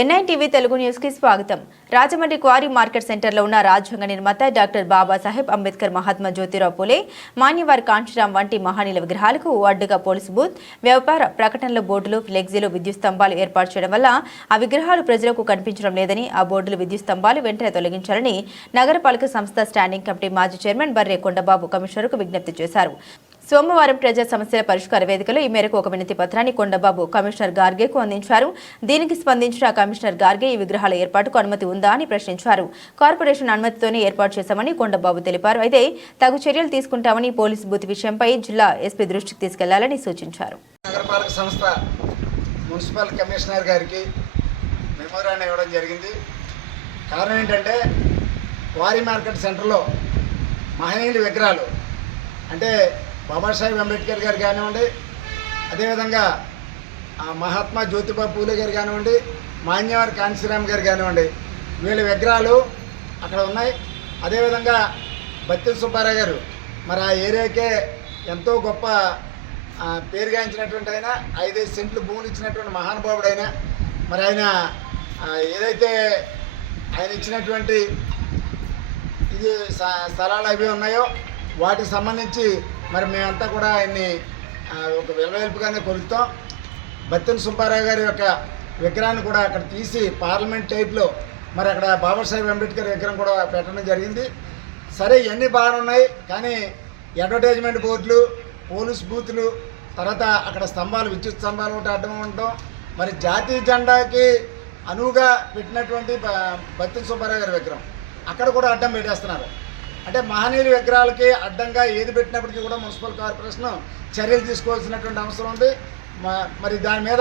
NITV Telugu న్యూస్కి స్వాగతం. Rajahmundry quarry market సెంటర్లో ఉన్న రాజ్యాంగ నిర్మాత డాక్టర్ బాబాసాహెబ్ అంబేద్కర్ మహాత్మా జ్యోతిరావు పూలే మాన్యవారి కాంచీరాం వంటి మహనీయుల విగ్రహాలకు అడ్డుగా పోలీసు బూత్ వ్యాపార ప్రకటనల బోర్డులు ఫ్లెక్సీలు విద్యుత్ స్తంభాలు ఏర్పాటు చేయడం వల్ల ఆ విగ్రహాలు ప్రజలకు కనిపించడం లేదని ఆ బోర్డులు విద్యుత్ స్తంభాలు వెంటనే తొలగించాలని నగరపాలక సంస్థ స్టాండింగ్ కమిటీ మాజీ చైర్మన్ బర్రే కొండబాబు కమిషనర్కు విజ్ఞప్తి చేశారు. సోమవారం ప్రజా సమస్యల పరిష్కార వేదికలో ఈ మేరకు ఒక వినతి పత్రాన్ని కొండబాబు కమిషనర్ గార్గేకు అందించారు. దీనికి స్పందించిన కమిషనర్ గార్గే ఈ విగ్రహాల ఏర్పాటుకు అనుమతి ఉందా అని ప్రశ్నించారు. కార్పొరేషన్ అనుమతితోనే ఏర్పాటు చేశామని కొండబాబు తెలిపారు. అయితే తగు చర్యలు తీసుకుంటామని పోలీసు బూత్ విషయంపై జిల్లా ఎస్పీ దృష్టికి తీసుకెళ్ళాలని సూచించారు. నగరపాలక సంస్థ మున్సిపల్ కమిషనర్ గారికి మెమోరాన్ని ఇవ్వడం జరిగింది. కారణం ఏంటంటే వారి మార్కెట్ సెంటర్లో మహనీయుల విగ్రహాలు అంటే బాబాసాహెబ్ అంబేద్కర్ గారు కానివ్వండి అదేవిధంగా మహాత్మా జ్యోతిబా పూలే గారు కానివ్వండి మాన్యవారి కాంశీరామ్ గారు కానివ్వండి వీళ్ళ విగ్రహాలు అక్కడ ఉన్నాయి. అదేవిధంగా బత్తి సుబ్బారావు గారు మరి ఆ ఏరియాకే ఎంతో గొప్ప ఆ, పేరుగాంచినటువంటి ఆయన ఐదైదు సెంట్లు భూములు ఇచ్చినటువంటి మహానుభావుడు ఆయన. మరి ఆయన ఏదైతే ఆయన ఇచ్చినటువంటి ఇది స్థలాలు అవి ఉన్నాయో వాటికి సంబంధించి మరి మేమంతా కూడా ఆయన్ని ఒక విలువెల్పుగానే కొలుస్తాం. బత్తిన సుబ్బారావు గారి యొక్క విగ్రహాన్ని కూడా అక్కడ తీసి పార్లమెంట్ టైప్లో మరి అక్కడ బాబాసాహెబ్ అంబేద్కర్ విగ్రహం కూడా పెట్టడం జరిగింది. సరే ఇవన్నీ బాగానే ఉన్నాయి కానీ అడ్వర్టైజ్మెంట్ బోర్డులు పోలీస్ బూతులు తర్వాత అక్కడ స్తంభాలు విద్యుత్ స్తంభాలు ఒకటి అడ్డం ఉండటం. మరి జాతీయ జెండాకి అనువుగా పెట్టినటువంటి బ- బత్తిన సుబ్బారావు గారి విగ్రహం. అక్కడ కూడా అడ్డం పెట్టేస్తున్నారు. అంటే మహనీయుల విగ్రహాలకి అడ్డంగా ఏది పెట్టినప్పటికీ కూడా మున్సిపల్ కార్పొరేషన్ చర్యలు తీసుకోవాల్సినటువంటి అవసరం ఉంది. మ- మరి దాని మీద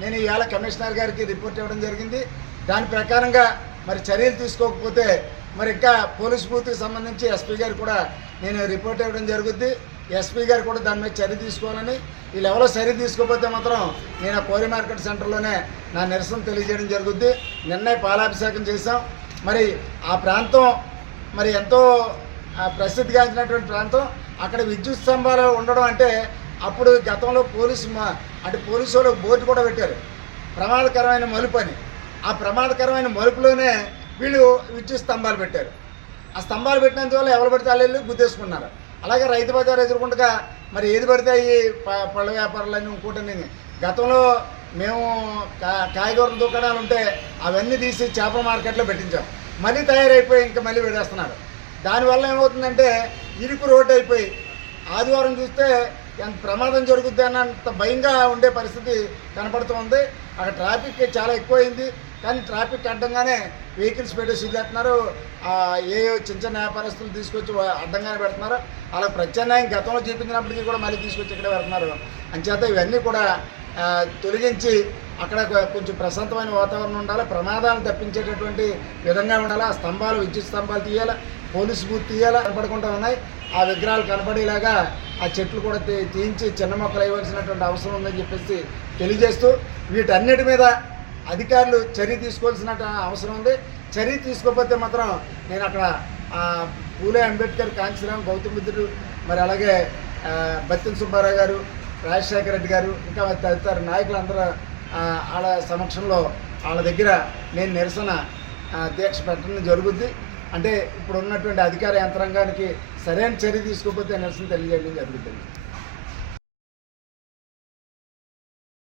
నేను ఇవాళ కమిషనర్ గారికి రిపోర్ట్ ఇవ్వడం జరిగింది. దాని ప్రకారంగా మరి చర్యలు తీసుకోకపోతే మరి ఇంకా పోలీస్ బూత్కి సంబంధించి ఎస్పీ గారు కూడా నేను రిపోర్ట్ ఇవ్వడం జరుగుద్ది. ఎస్పీ గారు కూడా దాని మీద చర్య తీసుకోవాలని. వీళ్ళు ఎవరో చర్య తీసుకోకపోతే మాత్రం నేను ఆ కోరి మార్కెట్ సెంటర్లోనే నా నిరసన తెలియజేయడం జరుగుద్ది. నిన్నే పాలాభిషేకం చేశాం. మరి ఆ ప్రాంతం మరి ఎంతో ప్రసిద్ధి ప్రసిద్ధిగాంచినటువంటి ప్రాంతం. అక్కడ విద్యుత్ స్తంభాలు ఉండడం అంటే అప్పుడు గతంలో పోలీసు మా- అంటే పోలీసు వాళ్ళు బోర్డు కూడా పెట్టారు. ప్రమాదకరమైన మలుపు అని. ఆ ప్రమాదకరమైన మలుపులోనే వీళ్ళు విద్యుత్ స్తంభాలు పెట్టారు. ఆ స్తంభాలు పెట్టినందువల్ల ఎవరు పడితే వాళ్ళు గుద్దేసుకున్నారు. అలాగే రైతు బజార్ ఎదుర్కొంటగా మరి ఏది పడితే ఈ ప- పళ్ళ వ్యాపారాలన్నీ ఇంకోటి గతంలో మేము కా కాయగూరల దుకాణాలు ఉంటే అవన్నీ తీసి చేపల మార్కెట్లో పెట్టించాం. మళ్ళీ తయారైపోయి ఇంకా మళ్ళీ పెట్టేస్తున్నారు దానివల్ల ఏమవుతుందంటే ఇరుకు రోడ్డు అయిపోయి ఆదివారం చూస్తే ఎంత ప్రమాదం జరుగుద్ది అన్నంత భయంగా ఉండే పరిస్థితి కనపడుతుంది అక్కడ ట్రాఫిక్ చాలా ఎక్కువైంది. కానీ ట్రాఫిక్ అడ్డంగానే వెహికల్స్ పెట్టేసి వదిలేస్తున్నారు. ఏ చిన్న చిన్న వ్యాపారస్తులు తీసుకొచ్చి అడ్డంగానే పెడుతున్నారు. అలా ప్రత్యామ్నాయం గతంలో చూపించినప్పటికీ కూడా మళ్ళీ తీసుకొచ్చి ఇక్కడ పెడుతున్నారు. అంచేత ఇవన్నీ కూడా తొలగించి అక్కడ కొంచెం ప్రశాంతమైన వాతావరణం ఉండాలి ప్రమాదాలను తప్పించేటటువంటి విధంగా ఉండాలి. ఆ స్తంభాలు విద్యుత్ స్తంభాలు తీయాలి పోలీస్ బూత్ తీయాలి కనపడకుండా ఉన్నాయి. ఆ విగ్రహాలు కనపడేలాగా ఆ చెట్లు కూడా తీ- తీయించి చిన్న మొక్కలు ఇవ్వాల్సినటువంటి అవసరం ఉందని చెప్పేసి తెలియజేస్తూ వీటన్నిటి మీద అధికారులు చర్య తీసుకోవాల్సిన అవసరం ఉంది. చర్య తీసుకోకపోతే మాత్రం నేను అక్కడ పూలే అంబేద్కర్ కాంచీరామ్ గౌతమ్ బుద్ధుడు మరి అలాగే బత్తిన సుబ్బారావు గారు రాజశేఖర రెడ్డి గారు ఇంకా తదితర నాయకులందరూ వాళ్ళ సమక్షంలో వాళ్ళ దగ్గర నేను నిరసన దీక్ష పెట్టడం జరుగుద్ది. అంటే ఇప్పుడు ఉన్నటువంటి అధికార యంత్రాంగానికి సరైన చర్య తీసుకోకపోతే నిరసన తెలియజేయడం జరుగుతుంది